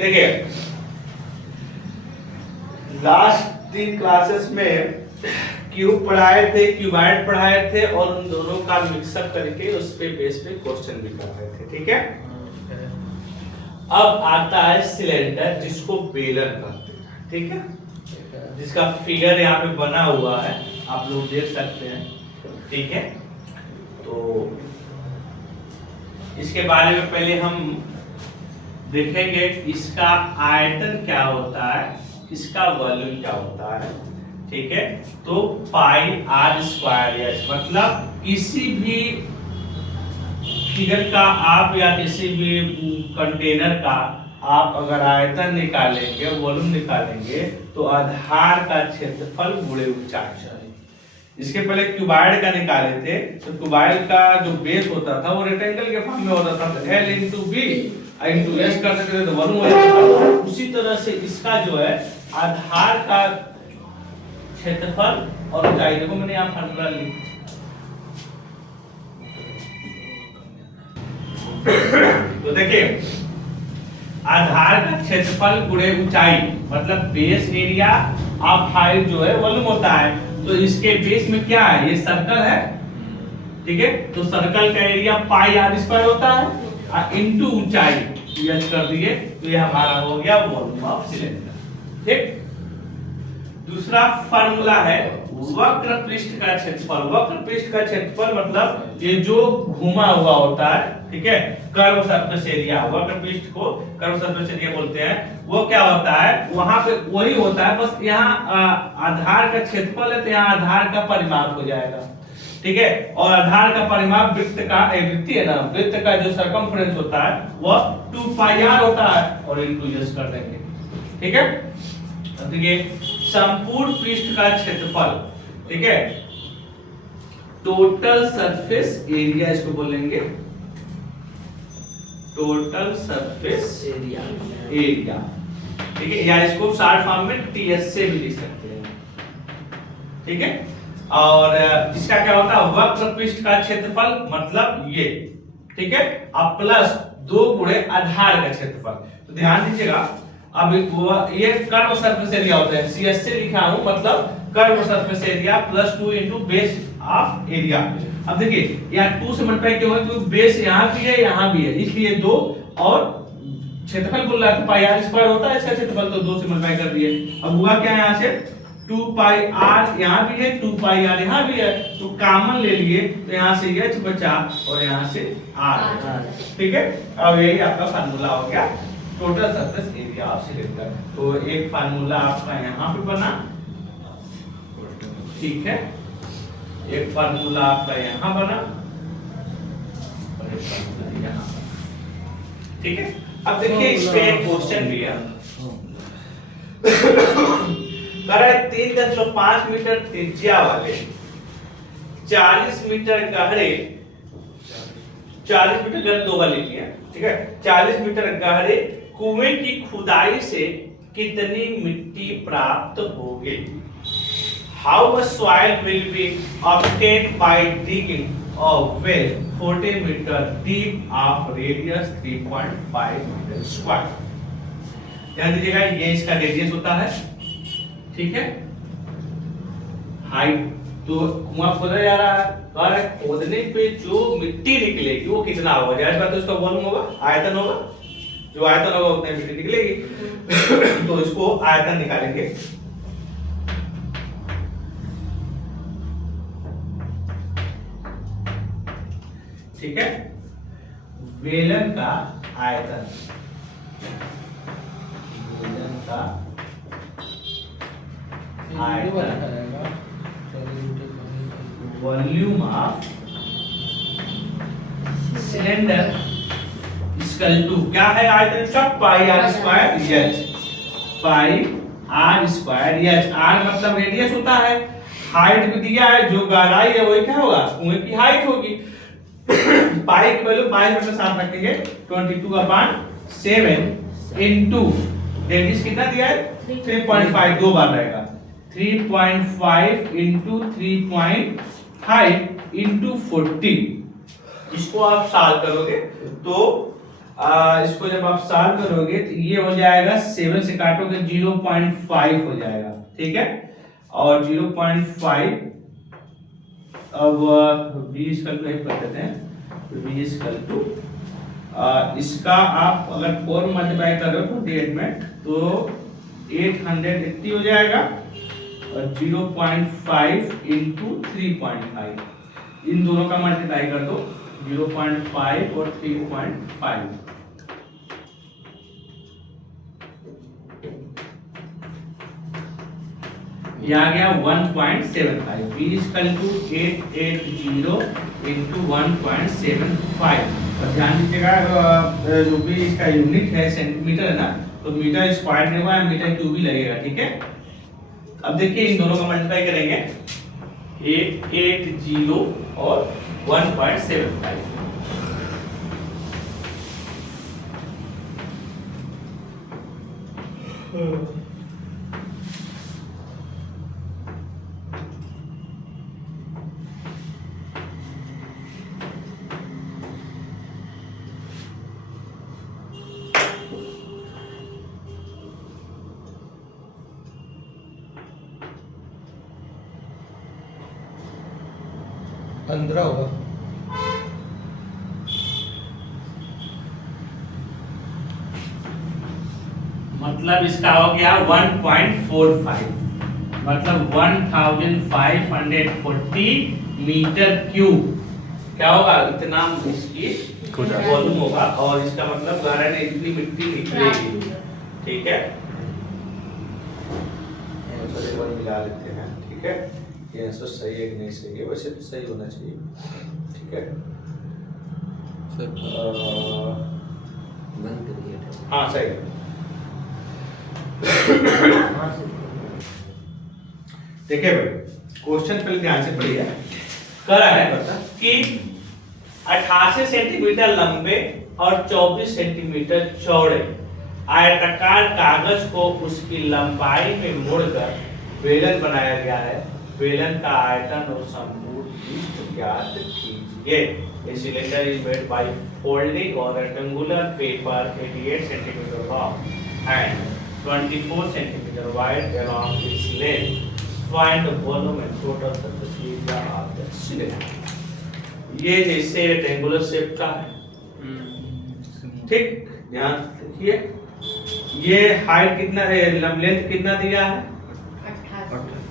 देखिए last 3 classes में cube पढ़ाए थे, क्यूबाइड पढ़ाए थे और उन दोनों का मिक्सअप करके उस पे बेस पे क्वेश्चन भी कराए थे। ठीक है, अब आता है सिलेंडर जिसको बेलन कहते हैं। ठीक है, जिसका फिगर यहाँ पे बना हुआ है, आप लोग देख सकते हैं। ठीक है, तो इसके बारे में पहले हम देखेंगे इसका आयतन क्या होता है, इसका वॉल्यूम क्या होता है। ठीक है, तो पाई आर स्क्वायर एच, मतलब किसी भी फिगर का आप या किसी भी कंटेनर का आप अगर आयतन निकालेंगे, वॉल्यूम निकालेंगे, तो आधार का क्षेत्रफल गुणे ऊंचाई। इसके पहले क्यूबाइड का निकाले थे, तो क्यूबाइड का जो बेस होता था वो रेक्टेंगल के फॉर्म में होता था, L into B into S करते थे तो वॉल्यूम हो जाता। उसी तरह से इसका जो है आधार का क्षेत्रफल और ऊंचाई, देखो मैंने यहाँ फार्मूला लिखा, तो देखिए आधार का क्षेत्रफल गुणे ऊंचाई मतलब बेस एरिया ऑफ हाइट जो है वॉल्यूम होता है। तो इसके बेस में क्या है, ये सर्कल है। ठीक है, तो सर्कल का एरिया पाई आर स्क्वायर होता है इनटू ऊंचाई एच कर दिए, तो ये हमारा हो गया वॉल्यूम ऑफ सिलेंडर। ठीक, दूसरा फार्मूला है वक्र पृष्ठ का क्षेत्रफल। वक्र पृष्ठ का क्षेत्रफल मतलब ये जो घुमा हुआ होता है, ठीक है, कर्व सरफेस एरिया, वक्र पृष्ठ को कर्व सरफेस एरिया बोलते हैं। वो क्या होता है, वहां पे वही होता है, बस यहाँ आधार का क्षेत्रफल है तो यहाँ आधार का परिमाप हो जाएगा। ठीक है, और आधार का परिमाप वृत्त का वृत्तीय है ना, वृत्त का जो सरकमफ्रेंस होता है वह 2 पाई r होता है और इनटू s कर देंगे। ठीक है, देखिए संपूर्ण पृष्ठ का क्षेत्रफल, ठीक है, टोटल सरफेस एरिया इसको बोलेंगे, टोटल सरफेस एरिया। ठीक है, या इसको शॉर्ट फॉर्म में टीएस से भी लिख सकते हैं। ठीक है, और इसका क्या होता है, वक्र पृष्ठ का क्षेत्रफल मतलब ये, ठीक है, अब प्लस 2 गुणे आधार का क्षेत्रफल। तो ध्यान दीजिएगा, अब ये कर्व सरफेस एरिया होता है, सीएस से लिखा हूं, मतलब curve surface area plus 2 into base of area. अब देखिए यहाँ 2 से मल्टीप्लाई क्यों है, क्योंकि बेस यहाँ भी है यहाँ भी है, इसलिए 2, और क्षेत्रफल बोल रहा है तो पाई आर स्क्वायर होता है इसका क्षेत्रफल, तो 2 से मल्टीप्लाई कर दिए। अब हुआ क्या, यहाँ से 2 पाई आर यहाँ भी है, 2 पाई आर यहाँ भी है, तो कॉमन ले लिए, तो यहाँ से h बचा और यहाँ से r। ठीक है, अब यही आपका फार्मूला हो गया total surface area of cylinder. तो एक फार्मूला आपका यहाँ पे बना, ठीक है, एक फार्मूला आपका यहाँ बना और एक फार्मूला यहाँ बना। ठीक है, अब देखिए इस पे एक क्वेश्चन भी है, कह रहा है 3.5 मीटर त्रिज्या वाले 40 मीटर गहरे, 40 मीटर गहरे 2 बार लिखिए, ठीक है, 40 मीटर गहरे कुएं की खुदाई से कितनी मिट्टी प्राप्त होगी। How much soil will be obtained by digging a well 40 meter deep of radius 3.5 meter square। ध्यान दीजिएगा, ये इसका रेडियस होता है, ठीक है, हाइट, तो कुआं खोदा जा रहा है, और खोदने पे जो मिट्टी निकलेगी वो कितना होगा, जाहिर बात है उसका वॉल्यूम होगा, आयतन होगा, जो आयतन होगा उतनी मिट्टी निकलेगी। तो इसको आयतन निकालेंगे। ठीक है, बेलन का आयतन, बेलन का आयतन, volume of cylinder equal to क्या है, आयतन इसका pi R square H, pi R square H. R मतलब रेडियस होता है, हाइट भी दिया है, जो गहराई है वही क्या होगा, कुएं की हाइट होगी। पाई की वैल्यू पाई में साथ रखेंगे 22/7 इनटू रेडियस कितना दिया है 3.5, 2 बार रहेगा, 3.5 इनटू 3.5 इनटू 40। इसको आप सॉल्व करोगे तो इसको जब आप सॉल्व करोगे तो ये हो जाएगा 7 से काटोगे 0.5 हो जाएगा, ठीक है। और 0.5 अब v इक्वल टू कर देते हैं, तो v इक्वल टू इसका आप अगर 4 मल्टीप्लाई कर रहे हो 48 में तो 880 हो जाएगा और 0.5 इंटू 3.5 इन दोनों का मल्टीप्लाई कर दो 0.5 और 3.5 ये आ गया 1.75 v इक्वल टू 880 इंटू 1.75 और ध्यान दीजिएगा जो भी इसका यूनिट है सेंटीमीटर है ना, तो मीटर स्क्वायर नहीं होगा, मीटर क्यूब ही लगेगा, ठीक है। अब देखिए इन दोनों का मल्टीप्लाई करेंगे 880 और 1.75 15 होगा। मतलब इसका हो गया 1.45 मतलब 1540 मीटर क्यूब क्या होगा, इतना इसकी वॉल्यूम होगा और इसका मतलब गारा ने इतनी मिट्टी निकलेगी, ठीक है। मिला लेते हैं, ठीक है। ये आंसर सही है कि नहीं सही है, वैसे तो सही होना चाहिए, ठीक है। हाँ सही है। देखिए भाई क्वेश्चन पहले ध्यान से पढ़िए। कह रहा है कि 88 सेंटीमीटर लंबे और 24 सेंटीमीटर चौड़े आयताकार कागज को उसकी लंबाई में मोड़कर बेलन बनाया गया है। बेलन का आयतन और संपूर्ण पृष्ठ ज्ञात कीजिए। A cylinder is made by folding on rectangular paper 88 centimeter long and 24 centimeter wide along its length. Find the volume and total surface area of the cylinder. ये जैसे रेक्टेंगुलर शेप का है, ठीक, ध्यान रखिए। ये हाइट कितना है, लेंथ कितना दिया है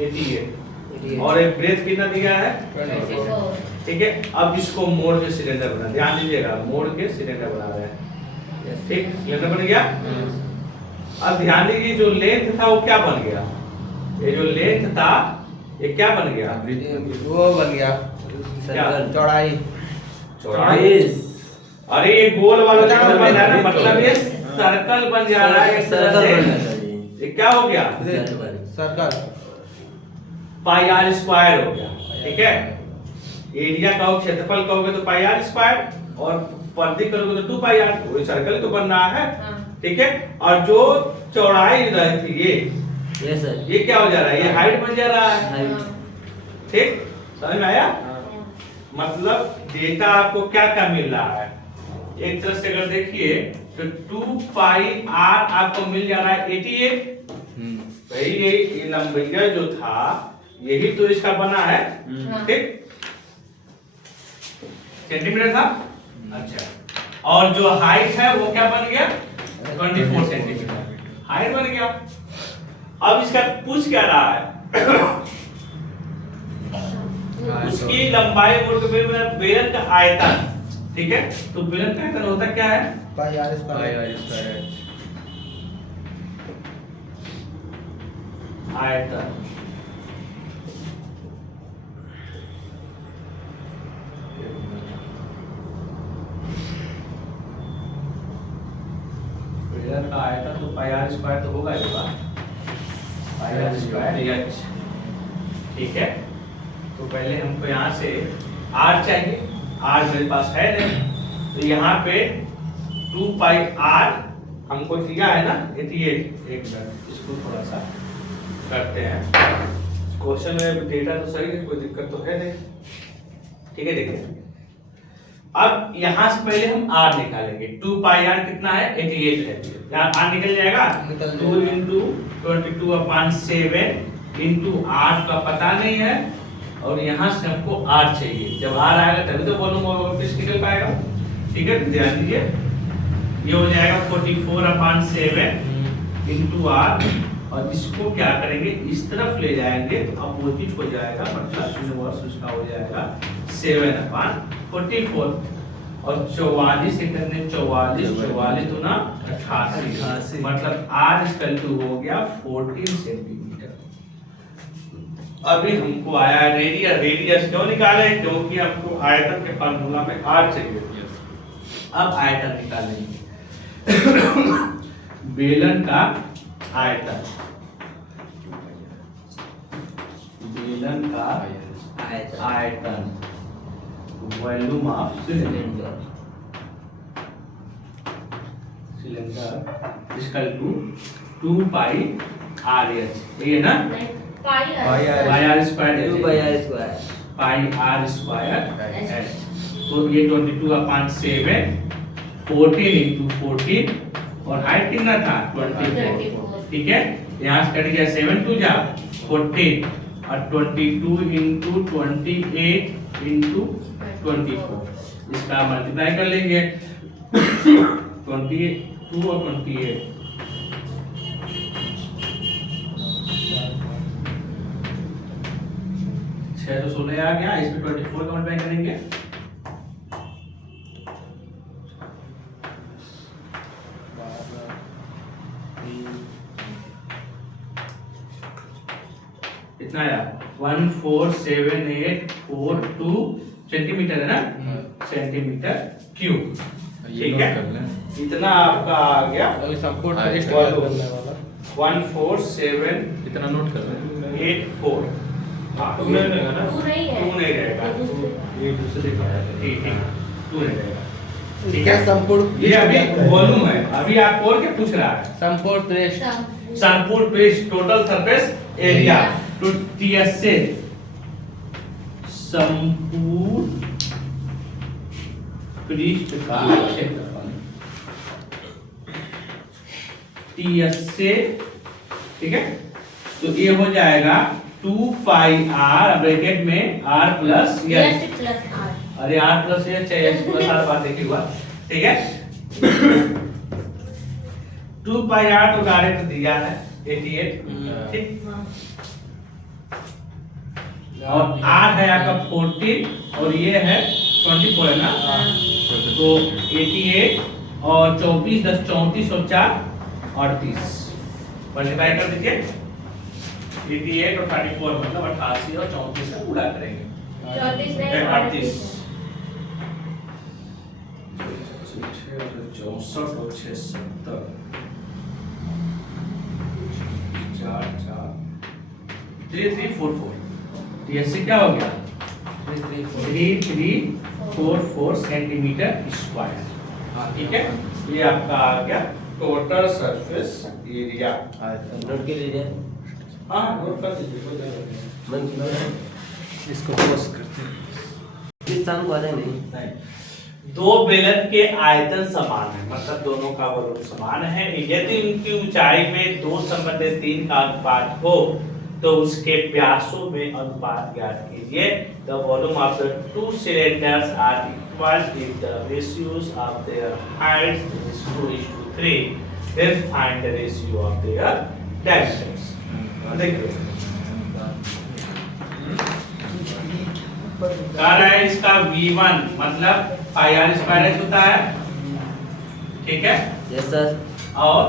88 और एक ब्रेथ कितना दिया है, ठीक है। अब इसको मोड़ के सिलेंडर बना, ध्यान दीजिएगा, मोड़ के सिलेंडर बना रहे हैं, ठीक, सिलेंडर बन गया। अब ध्यान दीजिए जो लेंथ था वो क्या बन गया, ये जो लेंथ था ये क्या बन गया, वो बन गया चौड़ाई। अरे ये गोल वाला सर्कल बन रहा है, मतलब ये सर्कल बन जा रहा है एक तरह से। ये क्या हो गया, सर्कल पाई आर स्क्वायर हो गया, ठीक है। एरिया कहो, क्षेत्रफल कहोगे तो पाई आर स्क्वायर और परिधि करोगे तो 2 पाई आर, वही सर्कल तो बन रहा है, ठीक है। और जो चौड़ाई रही थी ये सर, ये क्या हो जा रहा है, ये हाइट बन जा रहा है, ठीक, समझ में आया। मतलब डेटा आपको क्या क्या मिल रहा है, एक तरह से अगर देखिए तो 2 पाई आर आपको मिल जा रहा है 88, भाई ये लंबाई जो था यही तो इसका बना है, ठीक, सेंटीमीटर था, अच्छा। और जो हाइट है वो क्या बन गया 24 सेंटीमीटर हाइट बन गया। अब इसका पूछ क्या रहा है उसकी लंबाई मोड़ के बेलन का आयतन, ठीक है। तो बेलन का आयतन होता क्या है, पाई आर स्क्वायर आयतन। बेलन का आयतन तो पाई आर स्क्वायर तो होगा ही होगा, पाई आर स्क्वायर एच, ठीक है। तो पहले हमको यहाँ से r चाहिए, r मेरे पास है नहीं, तो यहाँ पे 2 पाई r हमको दिया है ना 88। एक मिनट इसको थोड़ा सा करते हैं, क्वेश्चन में डेटा तो सही है, कोई दिक्कत तो है नहीं, ठीक है। देखिए अब यहाँ से पहले हम r निकालेंगे। 2 पाई r कितना है 88 है। यहाँ r निकल जाएगा, निकल 2 इंटू 22/7 इंटू r का पता नहीं है और यहाँ से हमको r चाहिए। जब r आएगा तभी तो वॉल्यूम ऑफ ऑफिस निकल पाएगा। ठीक है, ध्यान दीजिए, ये हो जाएगा 44/7 इंटू r और इसको क्या करेंगे इस तरफ ले जाएंगे तो अपोजिट हो जाएगा, मतलब इनवर्स उसका हो जाएगा 7/44 और 44 से करने 44 दूना 88, मतलब r इक्वल टू हो गया 14 सेंटीमीटर। अभी हमको आया रेडियस। रेडियस क्यों निकाले? क्योंकि हमको आयतन के फार्मूला में r चाहिए। अब आयतन निकालेंगे। बेलन का आयतन, बेलन का आयतन, volume of cylinder, cylinder equal to 2 pi RS, ये है ना, pi r square, 2 by r square pi r square h। तो ये 22/7 14 इंटू 14 और हाइट कितना था 24। ठीक है, यहाँ से कट गया 7 2 जा 14 और 22 इंटू 28 इंटू 24, इसका मल्टीप्लाई कर लेंगे 22 और 28, 616 आ गया। इस पे 24 का मल्टीप्लाई करेंगे कितना आया 147842 सेंटीमीटर है ना, सेंटीमीटर क्यूब। ठीक है, इतना आपका आ गया। अभी संपूर्ण हाँ, टेस्ट वॉल्यूम। करने वाला 14784। इतना नोट कर रहे हैं। हाँ, टू नहीं है। टू नहीं रहेगा, ये दूसरे का है। ठीक है, टू नहीं रहेगा। ठीक क्या है, संपूर्ण ये अभी वॉल्यूम है। अभी आपको और क्या पूछ रहा है? संपूर्ण टेस्ट संपूर्ण पृष्ठ, टोटल सरफेस एरिया, तो TSA संपूर्ण पृष्ठ का क्षेत्रफल, TSA। ठीक है, तो ये हो जाएगा 2 पाई r ब्रैकेट में r प्लस s, अरे r प्लस s चाहिए प्लस r बात देखिए हुआ। ठीक है, 2 पाई r तो डायरेक्ट दिया है 88। ठीक, और r है आपका 14 और ये है 24 है ना, तो 88 और 24 10 34 और 4 38 मल्टीप्लाई कर दीजिए। 88 और 34 मतलब 88 और 34 से गुणा करेंगे 38 64 और 670 4 4 3344। TSA क्या हो गया 3344 सेंटीमीटर स्क्वायर। ठीक है, ये आपका आ गया टोटल सरफेस एरिया। नोट के लीजिए हाँ, नोट कर दीजिए। इसको पॉज करते हैं। इस शाम को आ जाए नहीं नहीं, दो बेलन के आयतन समान है, मतलब दोनों का वॉल्यूम समान है। यदि उनकी ऊंचाई में 2/3 का अनुपात हो तो उसके व्यासों में अनुपात ज्ञात कीजिए। The volume of the two cylinders are equal if the ratios of their heights is 2:3, then find the ratio of their dimensions. देखिए कह रहा है इसका V1 मतलब पाई r स्क्वायर h होता है। ठीक है, यस सर और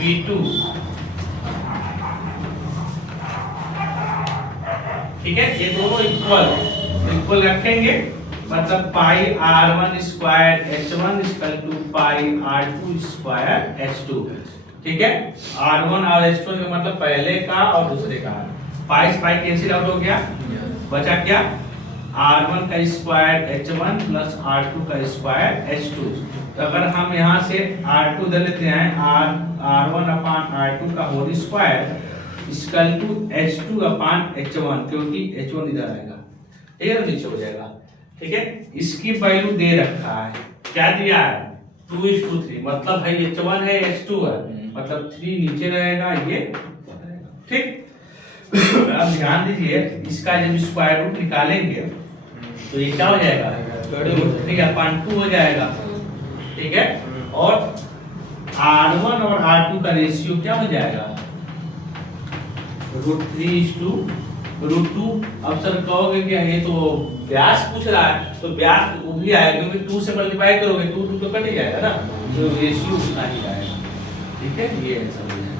V2 ठीक है, ये दोनों इक्वल रखेंगे, मतलब pi r1 square h1 equal to pi r2 square h2। ठीक है, r1 और h2 का मतलब पहले का और दूसरे का, पाई से पाई कैंसिल आउट हो गया, बचा क्या r1 का स्क्वायर h1 प्लस r2 का स्क्वायर h2। तो अगर हम यहाँ से r2 दे लेते हैं r1 अपान r2 का whole square equal to h2 upon h1, क्योंकि h1 इधर आएगा। ठीक है, तो नीचे हो जाएगा ठीक है, इसकी वैल्यू दे रखा है, क्या दिया है 2:3, मतलब है H1 है H2 है, मतलब 3 नीचे रहेगा ये, ठीक। अब ध्यान दीजिए, इसका जब स्क्वायर रूट निकालेंगे तो ये क्या हो जाएगा, √3/2 हो जाएगा, ठीक है। और R1 और R2 का रेशियो क्या हो जाएगा, √3:√2। अब सर कहोगे कि ये तो व्यास पूछ रहा है, तो व्यास वो भी आएगा, क्योंकि 2 से मल्टीप्लाई करोगे 2 2 तो कट ही जाएगा ना, तो रेशियो उतना ही आएगा, ठीक है। ये आंसर हो जाएगा।